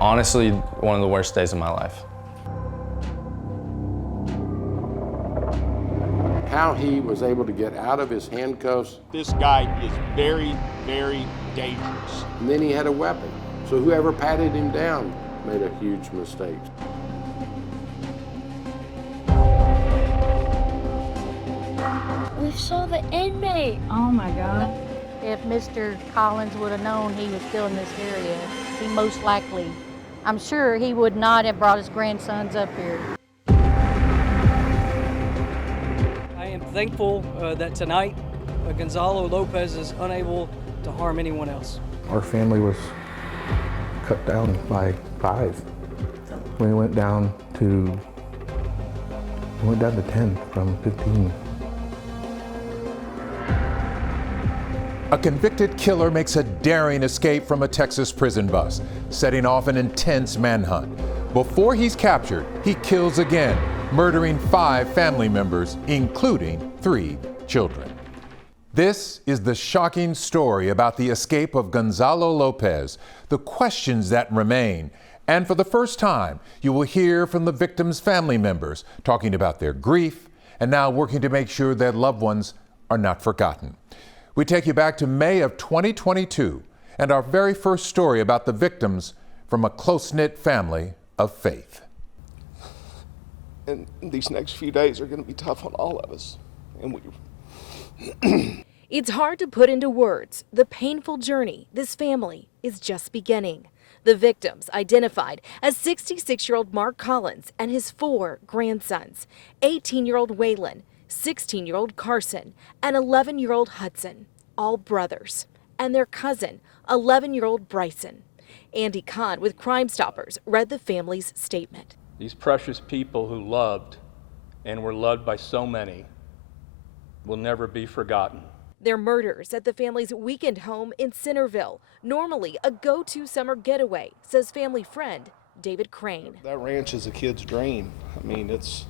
Honestly, one of the worst days of my life. How he was able to get out of his handcuffs. This guy is very, very dangerous. And then he had a weapon. So whoever patted him down made a huge mistake. We saw the inmate. Oh my God. If Mr. Collins would have known he was still in this area, he most likely, I'm sure he would not have brought his grandsons up here. I am thankful that tonight Gonzalo Lopez is unable to harm anyone else. Our family was cut down by 5. We went down to 10 from 15. A convicted killer makes a daring escape from a Texas prison bus, setting off an intense manhunt. Before he's captured, he kills again, murdering 5 family members, including 3 children. This is the shocking story about the escape of Gonzalo Lopez, the questions that remain. And for the first time, you will hear from the victims' family members talking about their grief and now working to make sure their loved ones are not forgotten. We take you back to May of 2022 and our very first story about the victims from a close-knit family of faith. And these next few days are going to be tough on all of us. And It's hard to put into words the painful journey this family is just beginning. The victims identified as 66-year-old Mark Collins and his 4 grandsons, 18-year-old Waylon, 16-year-old Carson, and 11-year-old Hudson, all brothers, and their cousin, 11-year-old Bryson. Andy Kahn with Crime Stoppers read the family's statement. These precious people who loved and were loved by so many will never be forgotten. Their murders at the family's weekend home in Centerville, normally a go-to summer getaway, says family friend David Crane. that ranch is a kid's dream. I mean, it's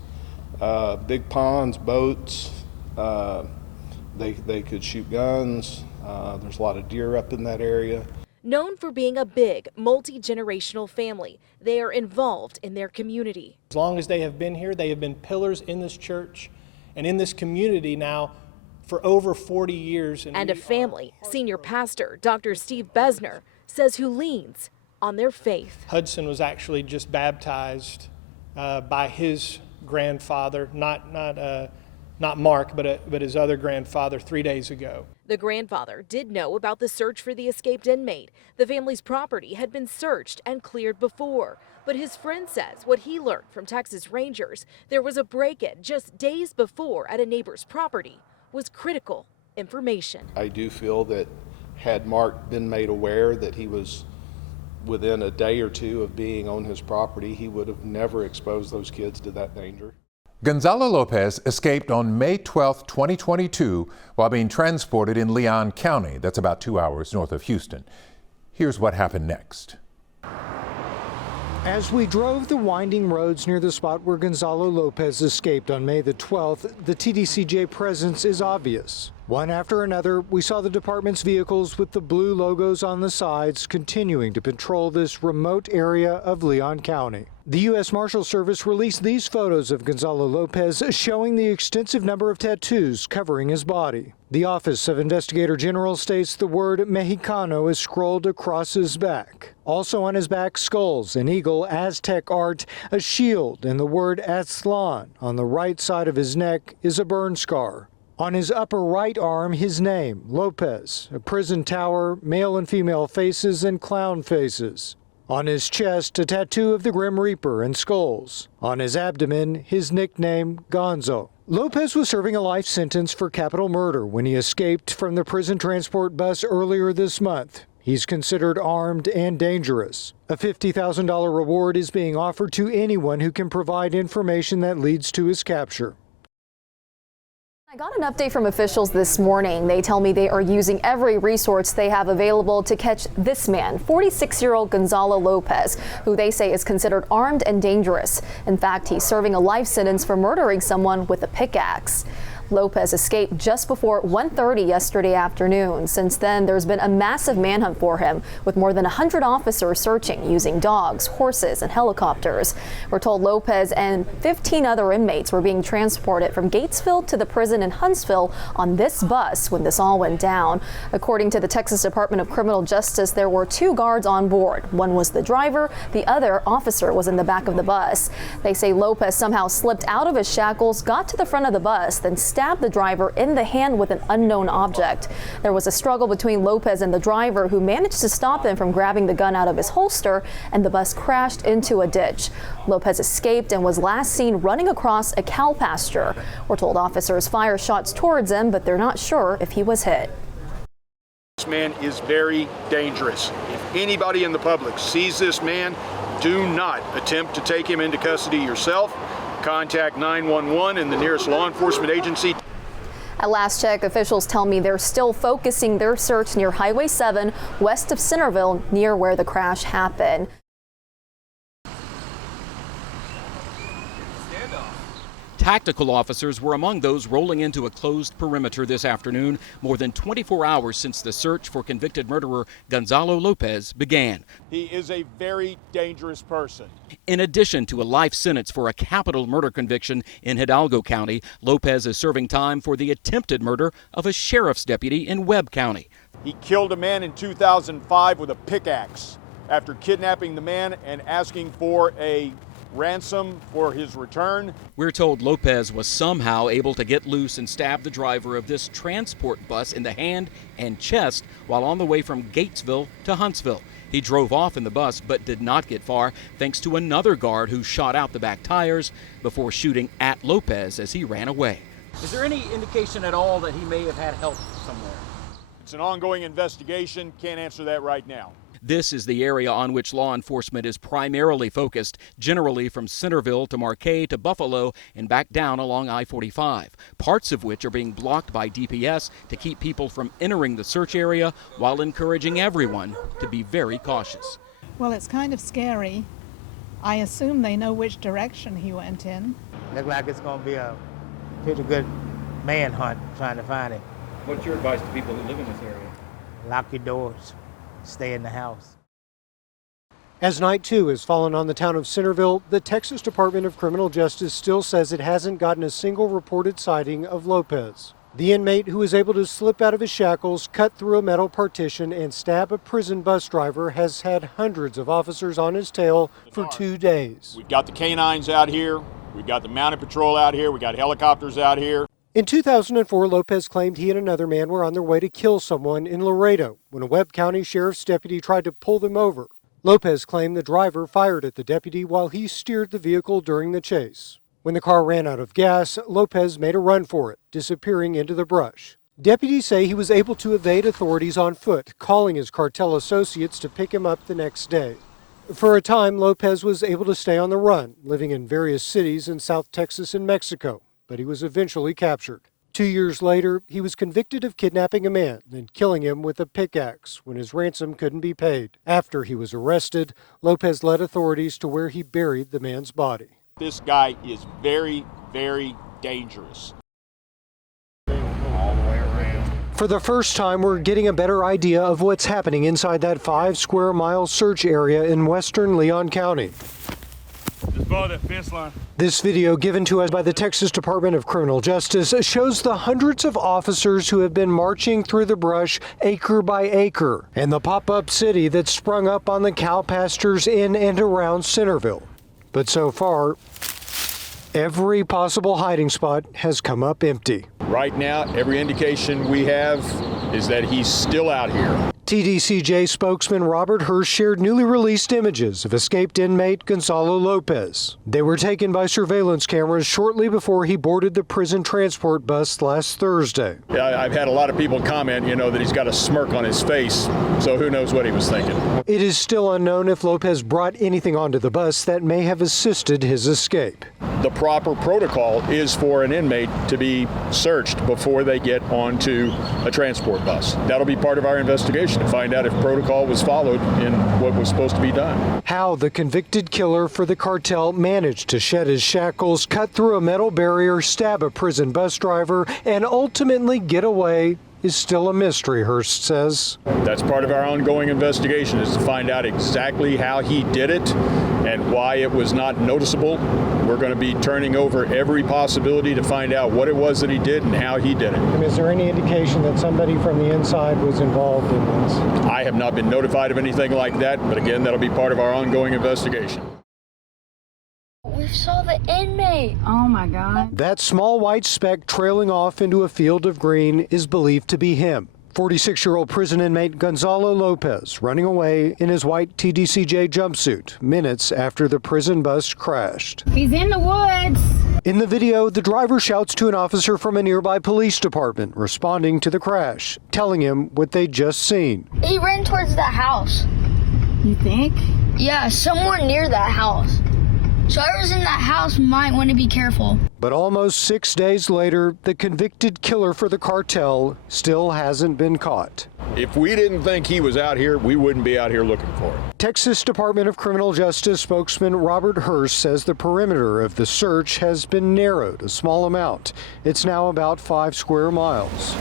big ponds, boats, they could shoot guns. There's a lot of deer up in that area. Known for being a big, multi-generational family, they are involved in their community. As long as they have been here, they have been pillars in this church and in this community now for over 40 years. And a family, senior pastor Dr. Steve Besner says, who leans on their faith. Hudson was actually just baptized by his grandfather, not Mark, but his other grandfather 3 days ago. The grandfather did know about the search for the escaped inmate. The family's property had been searched and cleared before. But his friend says what he learned from Texas Rangers, there was a break-in just days before at a neighbor's property, was critical information. I do feel that had Mark been made aware that he was within a day or two of being on his property, he would have never exposed those kids to that danger. Gonzalo Lopez escaped on May 12, 2022, while being transported in Leon County. That's about 2 hours north of Houston. Here's what happened next. As we drove the winding roads near the spot where Gonzalo Lopez escaped on May the 12th, the TDCJ presence is obvious. One after another, we saw the department's vehicles with the blue logos on the sides continuing to patrol this remote area of Leon County. The U.S. Marshal Service released these photos of Gonzalo Lopez showing the extensive number of tattoos covering his body. The Office of Investigator General states the word Mexicano is scrolled across his back. Also on his back, skulls, an eagle, Aztec art, a shield, and the word Aztlan. On the right side of his neck is a burn scar. On his upper right arm, his name, Lopez, a prison tower, male and female faces, and clown faces. On his chest, a tattoo of the Grim Reaper and skulls. On his abdomen, his nickname, Gonzo. Lopez was serving a life sentence for capital murder when he escaped from the prison transport bus earlier this month. He's considered armed and dangerous. A $50,000 reward is being offered to anyone who can provide information that leads to his capture. I got an update from officials this morning. They tell me they are using every resource they have available to catch this man, 46-year-old Gonzalo Lopez, who they say is considered armed and dangerous. In fact, he's serving a life sentence for murdering someone with a pickaxe. Lopez escaped just before 1:30 yesterday afternoon. Since then, there's been a massive manhunt for him, with more than 100 officers searching using dogs, horses, and helicopters. We're told Lopez and 15 other inmates were being transported from Gatesville to the prison in Huntsville on this bus when this all went down. According to the Texas Department of Criminal Justice, there were 2 guards on board. One was the driver, the other officer was in the back of the bus. They say Lopez somehow slipped out of his shackles, got to the front of the bus, then stabbed the driver in the hand with an unknown object. There was a struggle between Lopez and the driver, who managed to stop him from grabbing the gun out of his holster, and the bus crashed into a ditch. Lopez escaped and was last seen running across a cow pasture. We're told officers fired shots towards him, but they're not sure if he was hit. This man is very dangerous. If anybody in the public sees this man, do not attempt to take him into custody yourself. Contact 911 and the nearest law enforcement agency. At last check, officials tell me they're still focusing their search near Highway 7 west of Centerville, near where the crash happened. Tactical officers were among those rolling into a closed perimeter this afternoon, more than 24 hours since the search for convicted murderer Gonzalo Lopez began. He is a very dangerous person. In addition to a life sentence for a capital murder conviction in Hidalgo County, Lopez is serving time for the attempted murder of a sheriff's deputy in Webb County. He killed a man in 2005 with a pickaxe after kidnapping the man and asking for a ransom for his return. We're told Lopez was somehow able to get loose and stab the driver of this transport bus in the hand and chest while on the way from Gatesville to Huntsville. He drove off in the bus but did not get far thanks to another guard who shot out the back tires before shooting at Lopez as he ran away. Is there any indication at all that he may have had help somewhere? It's an ongoing investigation. Can't answer that right now. This is the area on which law enforcement is primarily focused, generally from Centerville to Marquay to Buffalo and back down along I-45, parts of which are being blocked by DPS to keep people from entering the search area while encouraging everyone to be very cautious. Well, it's kind of scary. I assume they know which direction he went in. Looks like it's going to be a pretty good manhunt trying to find him. What's your advice to people who live in this area? Lock your doors. Stay in the house. As night 2 has fallen on the town of Centerville, the Texas Department of Criminal Justice still says it hasn't gotten a single reported sighting of Lopez. The inmate, who was able to slip out of his shackles, cut through a metal partition, and stab a prison bus driver, has had hundreds of officers on his tail for 2 days. We've got the canines out here. We've got the mounted patrol out here. We got helicopters out here. In 2004, Lopez claimed he and another man were on their way to kill someone in Laredo when a Webb County Sheriff's deputy tried to pull them over. Lopez claimed the driver fired at the deputy while he steered the vehicle during the chase. When the car ran out of gas, Lopez made a run for it, disappearing into the brush. Deputies say he was able to evade authorities on foot, calling his cartel associates to pick him up the next day. For a time, Lopez was able to stay on the run, living in various cities in South Texas and Mexico, but he was eventually captured. 2 years later, he was convicted of kidnapping a man and killing him with a pickaxe when his ransom couldn't be paid. After he was arrested, Lopez led authorities to where he buried the man's body. This guy is very, very dangerous. For the first time, we're getting a better idea of what's happening inside that 5-square-mile search area in western Leon County. Just follow that fence line. This video given to us by the Texas Department of Criminal Justice shows the hundreds of officers who have been marching through the brush acre by acre and the pop-up city that's sprung up on the cow pastures in and around Centerville. But so far, every possible hiding spot has come up empty. Right now, every indication we have is that he's still out here. TDCJ spokesman Robert Hirsch shared newly released images of escaped inmate Gonzalo Lopez. They were taken by surveillance cameras shortly before he boarded the prison transport bus last Thursday. I've had a lot of people comment, that he's got a smirk on his face, so who knows what he was thinking. It is still unknown if Lopez brought anything onto the bus that may have assisted his escape. The proper protocol is for an inmate to be searched before they get onto a transport bus. That'll be part of our investigation. investigation to find out if protocol was followed in what was supposed to be done. How the convicted killer for the cartel managed to shed his shackles, cut through a metal barrier, stab a prison bus driver, and ultimately get away is still a mystery, Hurst says. That's part of our ongoing investigation, is to find out exactly how he did it and why it was not noticeable. We're going to be turning over every possibility to find out what it was that he did and how he did it. And is there any indication that somebody from the inside was involved in this? I have not been notified of anything like that, but again, that'll be part of our ongoing investigation. We saw the inmate. Oh my God. That small white speck trailing off into a field of green is believed to be him. 46-year-old prison inmate Gonzalo Lopez running away in his white TDCJ jumpsuit minutes after the prison bus crashed. He's in the woods. In the video, the driver shouts to an officer from a nearby police department responding to the crash, telling him what they'd just seen. He ran towards the house. You think? Yeah, somewhere near that house. So whoever's in that house might want to be careful. But almost 6 days later, the convicted killer for the cartel still hasn't been caught. If we didn't think he was out here, we wouldn't be out here looking for him. Texas Department of Criminal Justice spokesman Robert Hurst says the perimeter of the search has been narrowed a small amount. It's now about 5 square miles.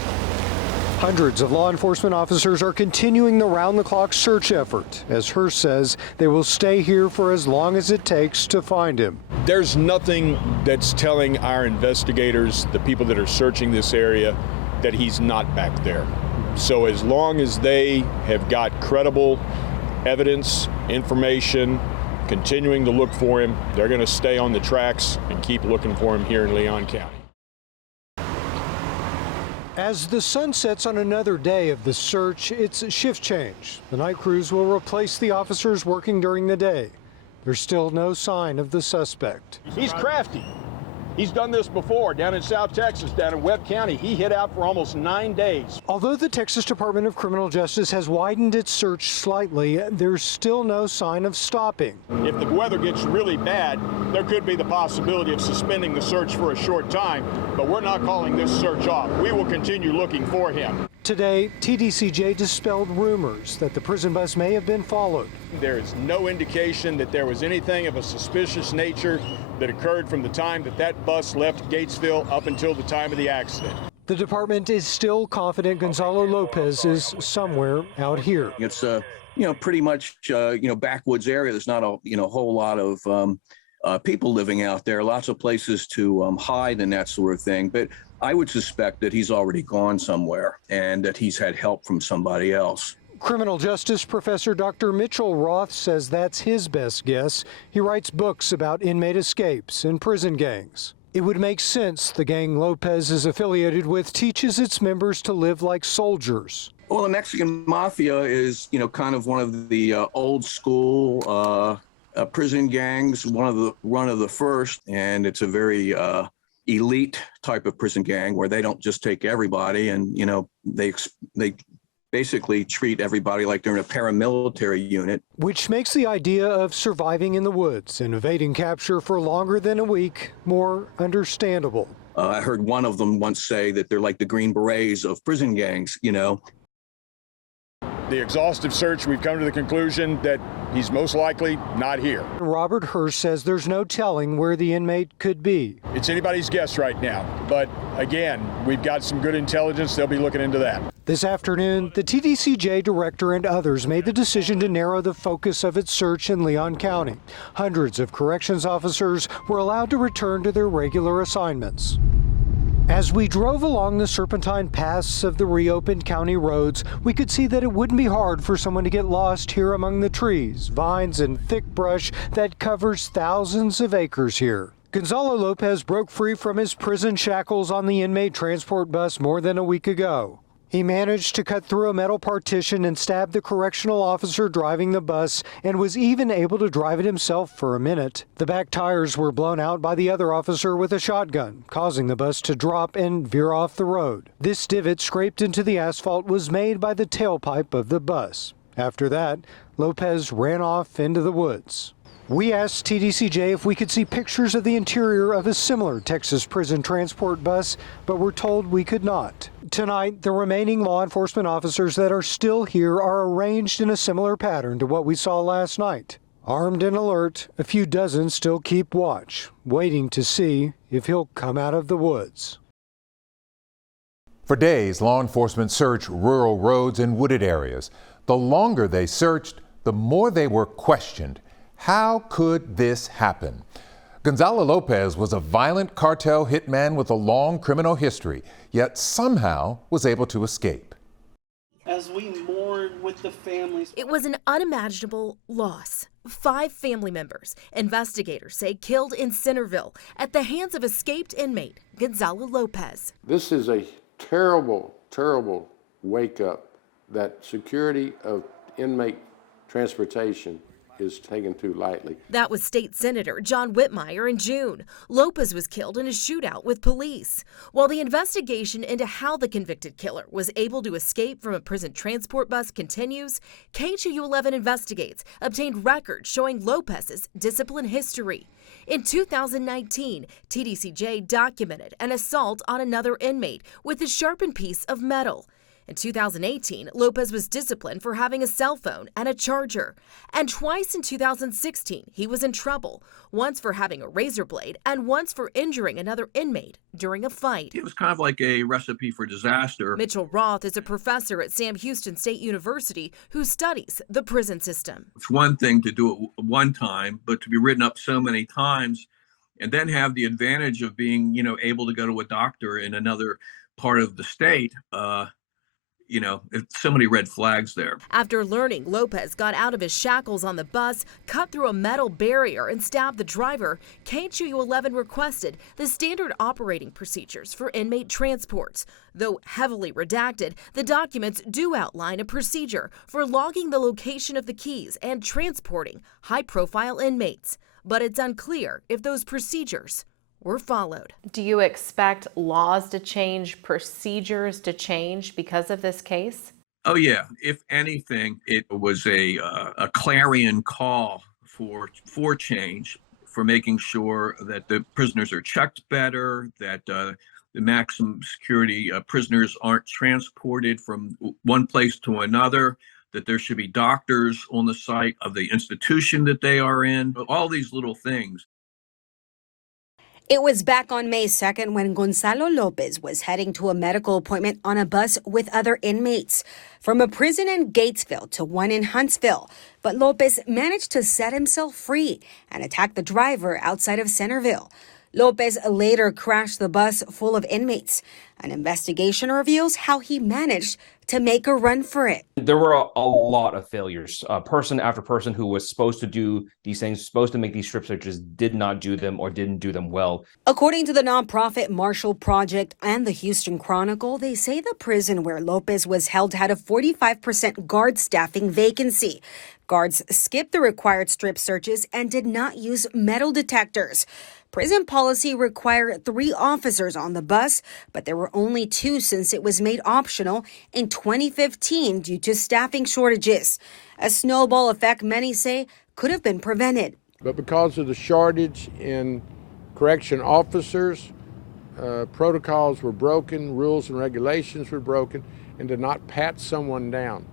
Hundreds of law enforcement officers are continuing the round-the-clock search effort. As Hurst says, they will stay here for as long as it takes to find him. There's nothing that's telling our investigators, the people that are searching this area, that he's not back there. So as long as they have got credible evidence, information, continuing to look for him, they're going to stay on the tracks and keep looking for him here in Leon County. As the sun sets on another day of the search, it's a shift change. The night crews will replace the officers working during the day. There's still no sign of the suspect. He's crafty. He's done this before down in South Texas, down in Webb County. He hid out for almost 9 days. Although the Texas Department of Criminal Justice has widened its search slightly, there's still no sign of stopping. If the weather gets really bad, there could be the possibility of suspending the search for a short time, but we're not calling this search off. We will continue looking for him. Today, TDCJ dispelled rumors that the prison bus may have been followed. There is no indication that there was anything of a suspicious nature that occurred from the time that that bus left Gatesville up until the time of the accident. The department is still confident Gonzalo Lopez is somewhere out here. It's pretty much backwoods area. There's not a whole lot of people living out there. Lots of places to hide and that sort of thing. But I would suspect that he's already gone somewhere and that he's had help from somebody else. Criminal justice professor Dr. Mitchell Roth says that's his best guess. He writes books about inmate escapes and prison gangs. It would make sense the gang Lopez is affiliated with teaches its members to live like soldiers. Well, the Mexican Mafia is, kind of one of the old school prison gangs, one of the first, and it's a very elite type of prison gang where they don't just take everybody, and they basically treat everybody like they're in a paramilitary unit. Which makes the idea of surviving in the woods and evading capture for longer than a week more understandable. I heard one of them once say that they're like the Green Berets of prison gangs, The exhaustive search, we've come to the conclusion that he's most likely not here. Robert Hurst says there's no telling where the inmate could be. It's anybody's guess right now, but again, we've got some good intelligence. They'll be looking into that. This afternoon, the TDCJ director and others made the decision to narrow the focus of its search in Leon County. Hundreds of corrections officers were allowed to return to their regular assignments. As we drove along the serpentine paths of the reopened county roads, we could see that it wouldn't be hard for someone to get lost here among the trees, vines, and thick brush that covers thousands of acres here. Gonzalo Lopez broke free from his prison shackles on the inmate transport bus more than a week ago. He managed to cut through a metal partition and stab the correctional officer driving the bus, and was even able to drive it himself for a minute. The back tires were blown out by the other officer with a shotgun, causing the bus to drop and veer off the road. This divot scraped into the asphalt was made by the tailpipe of the bus. After that, Lopez ran off into the woods. We asked TDCJ if we could see pictures of the interior of a similar Texas prison transport bus, but were told we could not. Tonight, the remaining law enforcement officers that are still here are arranged in a similar pattern to what we saw last night. Armed and alert, a few dozen still keep watch, waiting to see if he'll come out of the woods. For days, law enforcement searched rural roads and wooded areas. The longer they searched, the more they were questioned. How could this happen? Gonzalo Lopez was a violent cartel hitman with a long criminal history, yet somehow was able to escape. As we mourn with the families. It was an unimaginable loss. 5 family members, investigators say, killed in Centerville at the hands of escaped inmate Gonzalo Lopez. This is a terrible, terrible wake up that security of inmate transportation is taken too lightly. That was State Senator John Whitmire in June. Lopez was killed in a shootout with police. While the investigation into how the convicted killer was able to escape from a prison transport bus continues, KHOU 11 Investigates obtained records showing Lopez's discipline history. In 2019, TDCJ documented an assault on another inmate with a sharpened piece of metal. In 2018, Lopez was disciplined for having a cell phone and a charger. And twice in 2016, he was in trouble, once for having a razor blade and once for injuring another inmate during a fight. It was kind of like a recipe for disaster. Mitchell Roth is a professor at Sam Houston State University who studies the prison system. It's one thing to do it one time, but to be written up so many times and then have the advantage of being, able to go to a doctor in another part of the state, so many red flags there. After learning Lopez got out of his shackles on the bus, cut through a metal barrier and stabbed the driver, KHOU 11 requested the standard operating procedures for inmate transports. Though heavily redacted, the documents do outline a procedure for logging the location of the keys and transporting high-profile inmates. But it's unclear if those procedures were followed. Do you expect laws to change, procedures to change because of this case? Oh yeah, if anything, it was a clarion call for change, for making sure that the prisoners are checked better, that the maximum security prisoners aren't transported from one place to another, that there should be doctors on the site of the institution that they are in, all these little things. It was back on May 2nd when Gonzalo Lopez was heading to a medical appointment on a bus with other inmates from a prison in Gatesville to one in Huntsville. But Lopez managed to set himself free and attack the driver outside of Centerville. Lopez later crashed the bus full of inmates. An investigation reveals how he managed to make a run for it. There were a lot of failures. Person after person who was supposed to do these things, supposed to make these strip searches, did not do them or didn't do them well. According to the nonprofit Marshall Project and the Houston Chronicle, they say the prison where Lopez was held had a 45% guard staffing vacancy. Guards skipped the required strip searches and did not use metal detectors. Prison policy required 3 officers on the bus, but there were only 2 since it was made optional in 2015 due to staffing shortages. A snowball effect, many say, could have been prevented. But because of the shortage in correction officers, protocols were broken, rules and regulations were broken, and to not pat someone down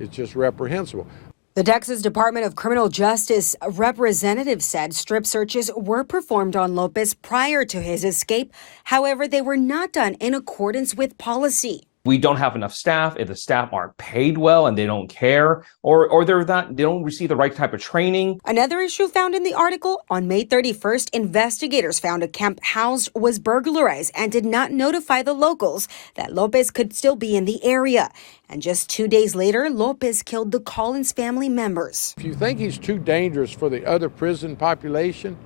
is just reprehensible. The Texas Department of Criminal Justice representative said strip searches were performed on Lopez prior to his escape. However, they were not done in accordance with policy. We don't have enough staff. If the staff aren't paid well and they don't care, or they don't receive the right type of training. Another issue found in the article, on May 31st, investigators found a camp housed was burglarized and did not notify the locals that Lopez could still be in the area. And just 2 days later, Lopez killed the Collins family members. If you think he's too dangerous for the other prison population,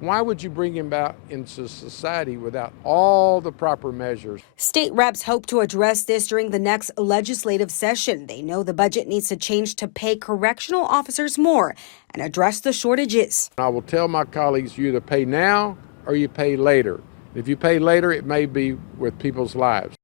why would you bring him out into society without all the proper measures? State reps hope to address this during the next legislative session. They know the budget needs to change to pay correctional officers more and address the shortages. I will tell my colleagues, you either pay now or you pay later. If you pay later, it may be with people's lives.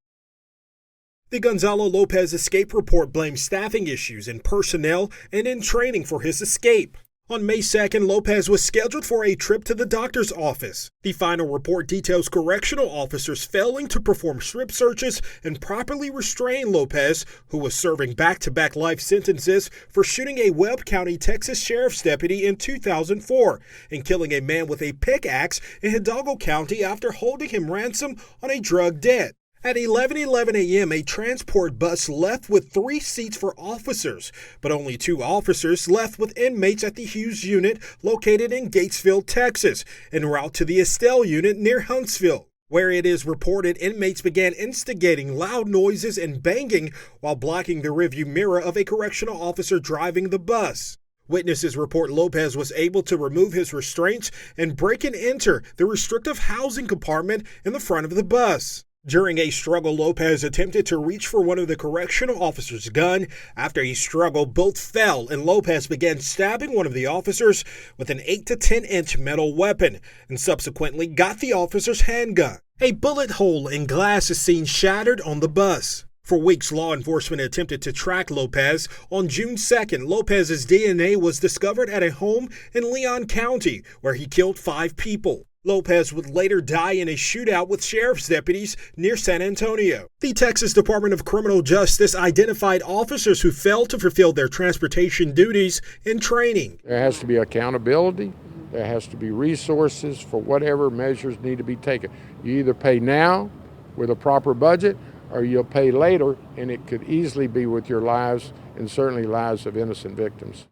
The Gonzalo Lopez escape report blames staffing issues in personnel and in training for his escape. On May 2nd, Lopez was scheduled for a trip to the doctor's office. The final report details correctional officers failing to perform strip searches and properly restrain Lopez, who was serving back-to-back life sentences for shooting a Webb County, Texas sheriff's deputy in 2004 and killing a man with a pickaxe in Hidalgo County after holding him ransom on a drug debt. At 11:11 a.m., a transport bus left with 3 seats for officers, but only 2 officers left with inmates at the KHOU unit located in Gatesville, Texas, en route to the Estelle unit near Huntsville, where it is reported inmates began instigating loud noises and banging while blocking the rearview mirror of a correctional officer driving the bus. Witnesses report Lopez was able to remove his restraints and break and enter the restrictive housing compartment in the front of the bus. During a struggle, Lopez attempted to reach for one of the correctional officers' gun. After a struggle, both fell, and Lopez began stabbing one of the officers with an 8 to 10-inch metal weapon, and subsequently got the officer's handgun. A bullet hole in glass is seen shattered on the bus. For weeks, law enforcement attempted to track Lopez. On June 2nd, Lopez's DNA was discovered at a home in Leon County, where he killed 5 people. Lopez would later die in a shootout with sheriff's deputies near San Antonio. The Texas Department of Criminal Justice identified officers who failed to fulfill their transportation duties in training. There has to be accountability. There has to be resources for whatever measures need to be taken. You either pay now with a proper budget, or you'll pay later, and it could easily be with your lives and certainly lives of innocent victims.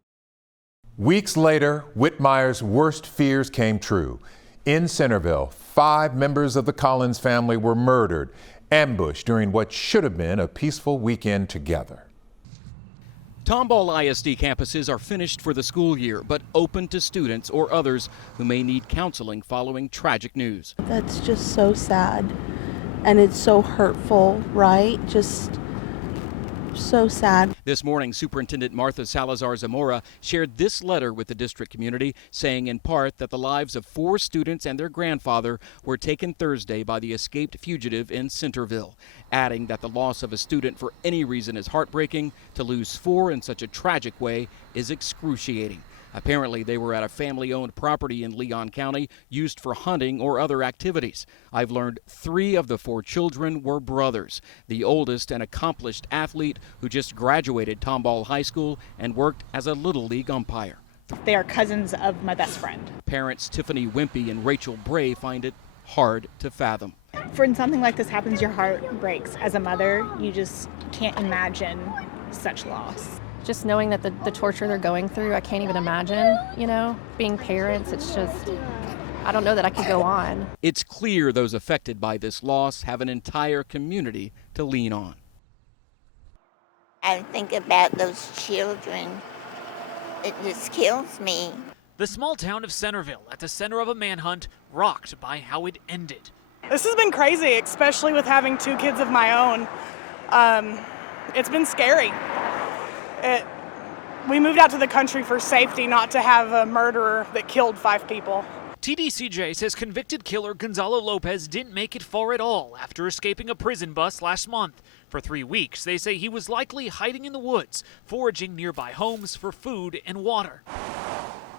Weeks later, Whitmire's worst fears came true. In Centerville, 5 members of the Collins family were murdered, ambushed during what should have been a peaceful weekend together. Tomball ISD campuses are finished for the school year, but open to students or others who may need counseling following tragic news. That's just so sad, and it's so hurtful, right? Just so sad. This morning, Superintendent Martha Salazar Zamora shared this letter with the district community, saying in part that the lives of 4 students and their grandfather were taken Thursday by the escaped fugitive in Centerville, adding that the loss of a student for any reason is heartbreaking. To lose 4 in such a tragic way is excruciating. Apparently, they were at a family-owned property in Leon County used for hunting or other activities. I've learned 3 of the 4 children were brothers. The oldest, an accomplished athlete who just graduated Tomball High School and worked as a Little League umpire. They are cousins of my best friend. Parents Tiffany Wimpy and Rachel Bray find it hard to fathom. When something like this happens, your heart breaks. As a mother, you just can't imagine such loss. Just knowing that the torture they're going through, I can't even imagine, being parents. It's just, I don't know that I could go on. It's clear those affected by this loss have an entire community to lean on. I think about those children. It just kills me. The small town of Centerville, at the center of a manhunt, rocked by how it ended. This has been crazy, especially with having 2 kids of my own. It's been scary. We moved out to the country for safety, not to have a murderer that killed 5 people. TDCJ says convicted killer Gonzalo Lopez didn't make it far at all after escaping a prison bus last month. For 3 weeks, they say he was likely hiding in the woods, foraging nearby homes for food and water.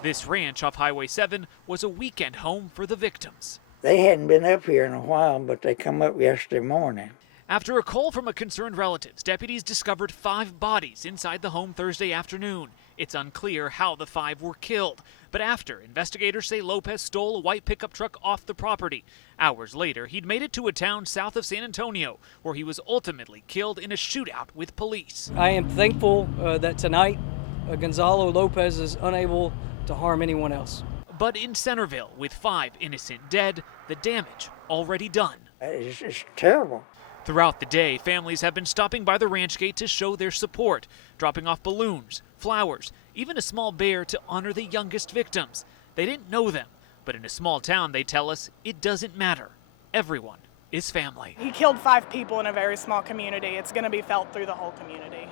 This ranch off Highway 7 was a weekend home for the victims. They hadn't been up here in a while, but they come up yesterday morning. After a call from a concerned relative, deputies discovered 5 bodies inside the home Thursday afternoon. It's unclear how the 5 were killed, but after, investigators say Lopez stole a white pickup truck off the property. Hours later, he'd made it to a town south of San Antonio, where he was ultimately killed in a shootout with police. I am thankful that tonight Gonzalo Lopez is unable to harm anyone else. But in Centerville, with 5 innocent dead, the damage already done. It's terrible. Throughout the day, families have been stopping by the ranch gate to show their support, dropping off balloons, flowers, even a small bear to honor the youngest victims. They didn't know them, but in a small town, they tell us, it doesn't matter. Everyone is family. He killed 5 people in a very small community. It's going to be felt through the whole community.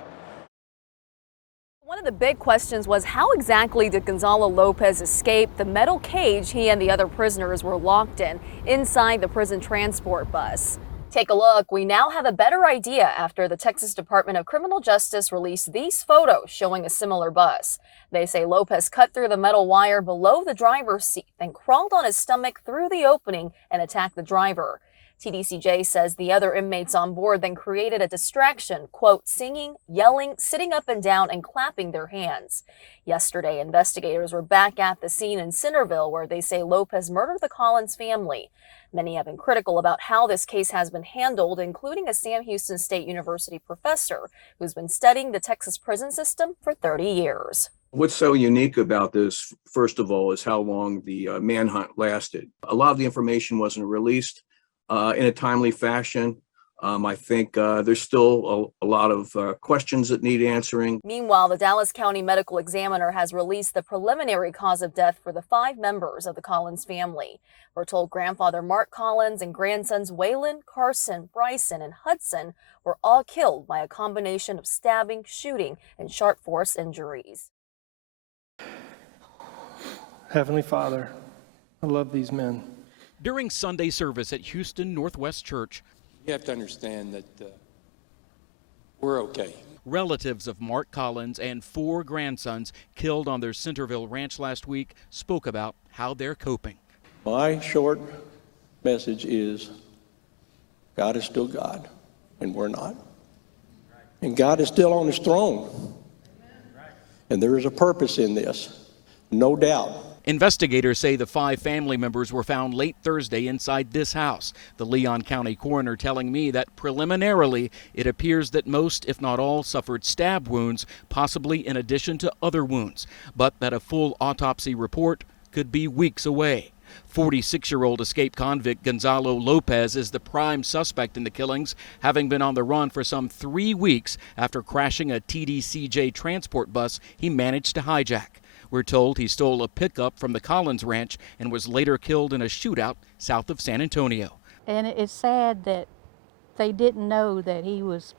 One of the big questions was how exactly did Gonzalo Lopez escape the metal cage he and the other prisoners were locked in inside the prison transport bus? Take a look. We now have a better idea after the Texas Department of Criminal Justice released these photos showing a similar bus. They say Lopez cut through the metal wire below the driver's seat, then crawled on his stomach through the opening and attacked the driver. TDCJ says the other inmates on board then created a distraction, quote, singing, yelling, sitting up and down, and clapping their hands. Yesterday, investigators were back at the scene in Centerville, where they say Lopez murdered the Collins family. Many have been critical about how this case has been handled, including a Sam Houston State University professor who's been studying the Texas prison system for 30 years. What's so unique about this, first of all, is how long the manhunt lasted. A lot of the information wasn't released in a timely fashion. I think there's still a lot of questions that need answering. Meanwhile, the Dallas County Medical Examiner has released the preliminary cause of death for the 5 members of the Collins family. We're told grandfather Mark Collins and grandsons Waylon, Carson, Bryson, and Hudson were all killed by a combination of stabbing, shooting, and sharp force injuries. Heavenly Father, I love these men. During Sunday service at Houston Northwest Church, you have to understand that we're okay. Relatives of Mark Collins and 4 grandsons killed on their Centerville ranch last week spoke about how they're coping. My short message is God is still God, and we're not. And God is still on his throne. And there is a purpose in this, no doubt. Investigators say the 5 family members were found late Thursday inside this house. The Leon County coroner telling me that preliminarily it appears that most, if not all, suffered stab wounds, possibly in addition to other wounds, but that a full autopsy report could be weeks away. 46-year-old escaped convict Gonzalo Lopez is the prime suspect in the killings, having been on the run for some 3 weeks after crashing a TDCJ transport bus he managed to hijack. We're told he stole a pickup from the Collins Ranch and was later killed in a shootout south of San Antonio. And it's sad that they didn't know that he was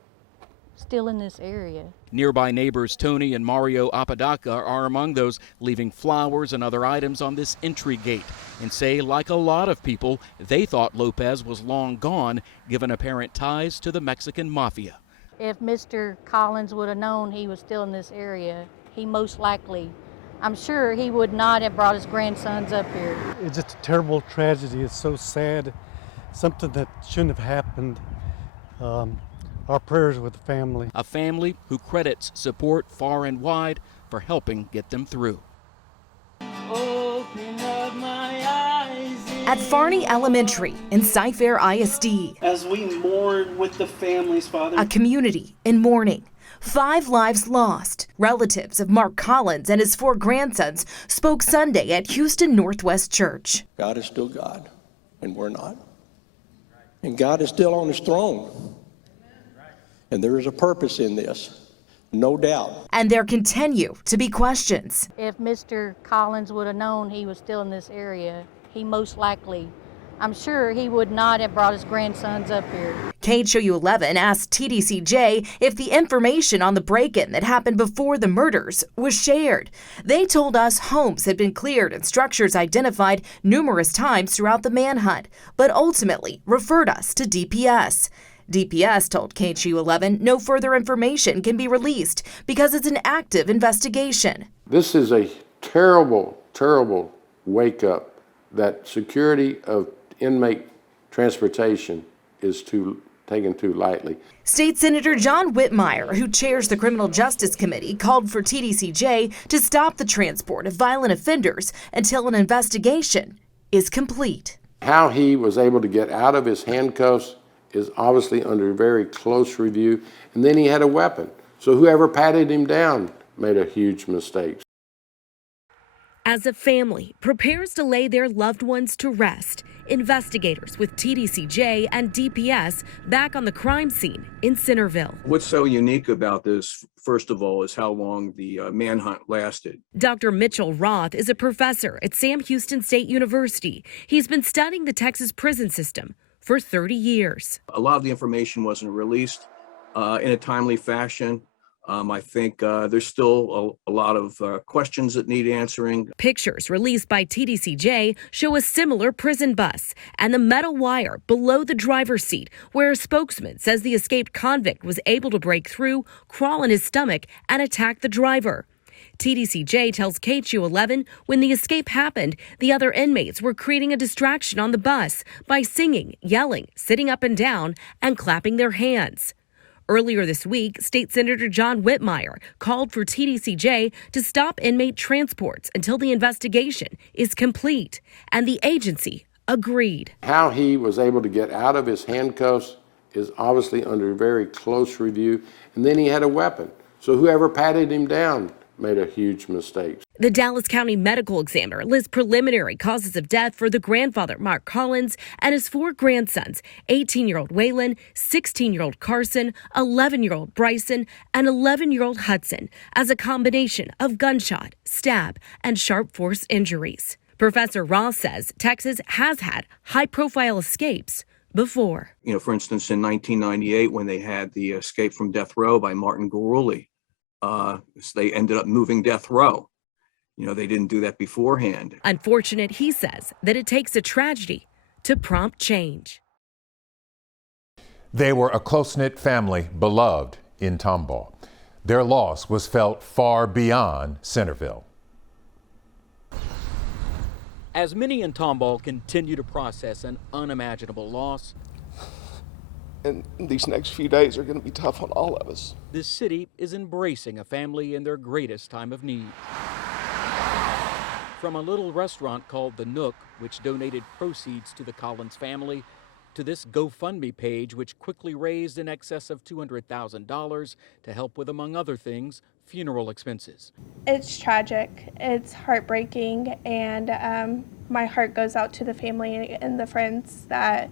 still in this area. Nearby neighbors Tony and Mario Apodaca are among those leaving flowers and other items on this entry gate and say, like a lot of people, they thought Lopez was long gone, given apparent ties to the Mexican mafia. If Mr. Collins would have known he was still in this area, he most likely, I'm sure he would not have brought his grandsons up here. It's just a terrible tragedy. It's so sad. Something that shouldn't have happened. Our prayers with the family. A family who credits support far and wide for helping get them through. Open up my eyes at Farney Elementary in Cy-Fair ISD. As we mourn with the families, Father. A community in mourning. 5 lives lost. Relatives of Mark Collins and his 4 grandsons spoke Sunday at Houston Northwest Church. God is still God, and we're not. And God is still on his throne. And there is a purpose in this, no doubt. And there continue to be questions. If Mr. Collins would have known he was still in this area, he most likely, I'm sure he would not have brought his grandsons up here. KHOU 11 asked TDCJ if the information on the break-in that happened before the murders was shared. They told us homes had been cleared and structures identified numerous times throughout the manhunt, but ultimately referred us to DPS. DPS told KHOU 11 no further information can be released because it's an active investigation. This is a terrible, terrible wake-up that security of inmate transportation is taken too lightly. State Senator John Whitmire, who chairs the Criminal Justice Committee, called for TDCJ to stop the transport of violent offenders until an investigation is complete. How he was able to get out of his handcuffs is obviously under very close review, and then he had a weapon. So whoever patted him down made a huge mistake. As a family prepares to lay their loved ones to rest, investigators with TDCJ and DPS back on the crime scene in Centerville. What's so unique about this, first of all, is how long the manhunt lasted. Dr. Mitchell Roth is a professor at Sam Houston State University. He's been studying the Texas prison system for 30 years. A lot of the information wasn't released in a timely fashion. I think there's still a lot of questions that need answering. Pictures released by TDCJ show a similar prison bus and the metal wire below the driver's seat, where a spokesman says the escaped convict was able to break through, crawl in his stomach, and attack the driver. TDCJ tells KHOU 11 when the escape happened, the other inmates were creating a distraction on the bus by singing, yelling, sitting up and down, and clapping their hands. Earlier this week, State Senator John Whitmire called for TDCJ to stop inmate transports until the investigation is complete, and the agency agreed. How he was able to get out of his handcuffs is obviously under very close review, and then he had a weapon. So whoever patted him down made a huge mistake. The Dallas County medical examiner lists preliminary causes of death for the grandfather, Mark Collins, and his 4 grandsons, 18-year-old Waylon, 16-year-old Carson, 11-year-old Bryson, and 11-year-old Hudson, as a combination of gunshot, stab, and sharp force injuries. Professor Ross says Texas has had high-profile escapes before. You know, for instance, in 1998, when they had the escape from death row by Martin Guruli, they ended up moving death row. You know, they didn't do that beforehand. Unfortunate, he says, that it takes a tragedy to prompt change. They were a close-knit family, beloved in Tomball. Their loss was felt far beyond Centerville. As many in Tomball continue to process an unimaginable loss, and these next few days are going to be tough on all of us. This city is embracing a family in their greatest time of need. From a little restaurant called The Nook, which donated proceeds to the Collins family, to this GoFundMe page, which quickly raised in excess of $200,000 to help with, among other things, funeral expenses. It's tragic, it's heartbreaking, and my heart goes out to the family and the friends that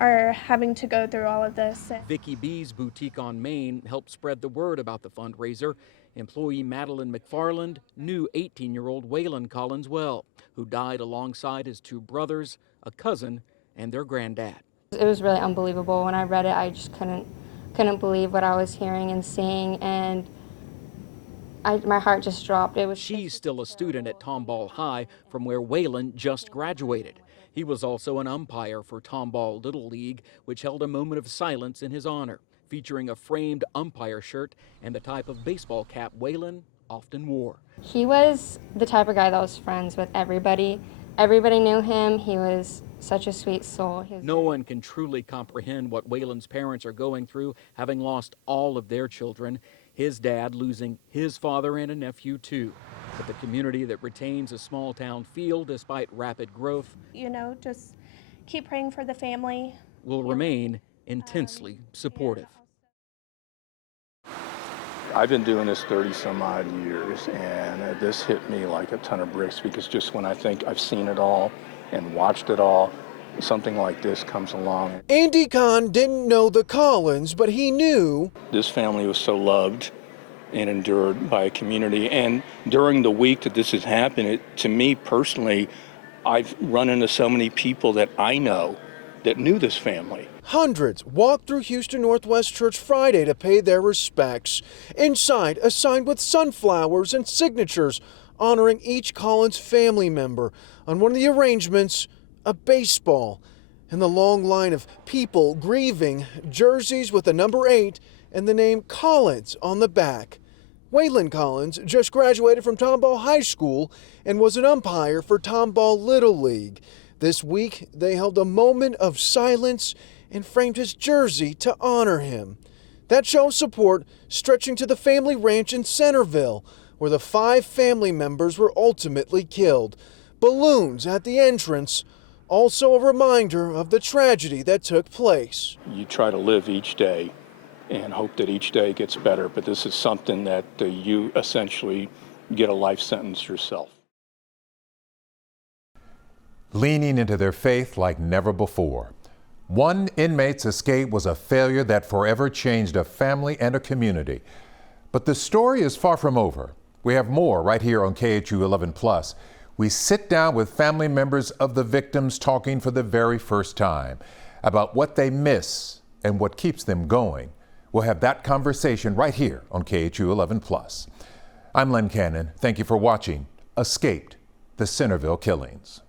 are having to go through all of this. Vicki B's boutique on Main helped spread the word about the fundraiser. Employee Madeline McFarland knew 18-year-old Waylon Collins well, who died alongside his 2 brothers, a cousin, and their granddad. It was really unbelievable. When I read it, I just couldn't believe what I was hearing and seeing, and my heart just dropped. She's still a student at Tomball High, from where Waylon just graduated. He was also an umpire for Tomball Little League, which held a moment of silence in his honor, featuring a framed umpire shirt and the type of baseball cap Waylon often wore. He was the type of guy that was friends with everybody. Everybody knew him. He was such a sweet soul. No one can truly comprehend what Waylon's parents are going through, having lost all of their children, his dad losing his father and a nephew too. But the community that retains a small town feel despite rapid growth, You know, just keep praying for the family. will remain intensely supportive. I've been doing this 30 some odd years, and this hit me like a ton of bricks, because just when I think I've seen it all and watched it all, something like this comes along. Andy Kahn didn't know the Collins, but he knew This family was so loved and endured by a community, and during the week that this has happened, to me personally, I've run into so many people that I know that knew this family. hundreds walked through Houston Northwest Church Friday to pay their respects. Inside, a sign with sunflowers and signatures honoring each Collins family member. On one of the arrangements, a baseball, and the long line of people grieving, jerseys with the number 8 and the name Collins on the back. Waylon Collins just graduated from Tomball High School and was an umpire for Tomball Little League. This week, they held a moment of silence and framed his jersey to honor him. That show of support stretching to the family ranch in Centerville, where the 5 family members were ultimately killed. Balloons at the entrance, also a reminder of the tragedy that took place. You try to live each day and hope that each day gets better, but this is something that you essentially get a life sentence yourself. Leaning into their faith like never before. One inmate's escape was a failure that forever changed a family and a community. But the story is far from over. We have more right here on KHOU 11+. We sit down with family members of the victims talking for the very first time about what they miss and what keeps them going. We'll have that conversation right here on KHOU 11+. I'm Len Cannon. Thank you for watching Escaped: The Centerville Killings.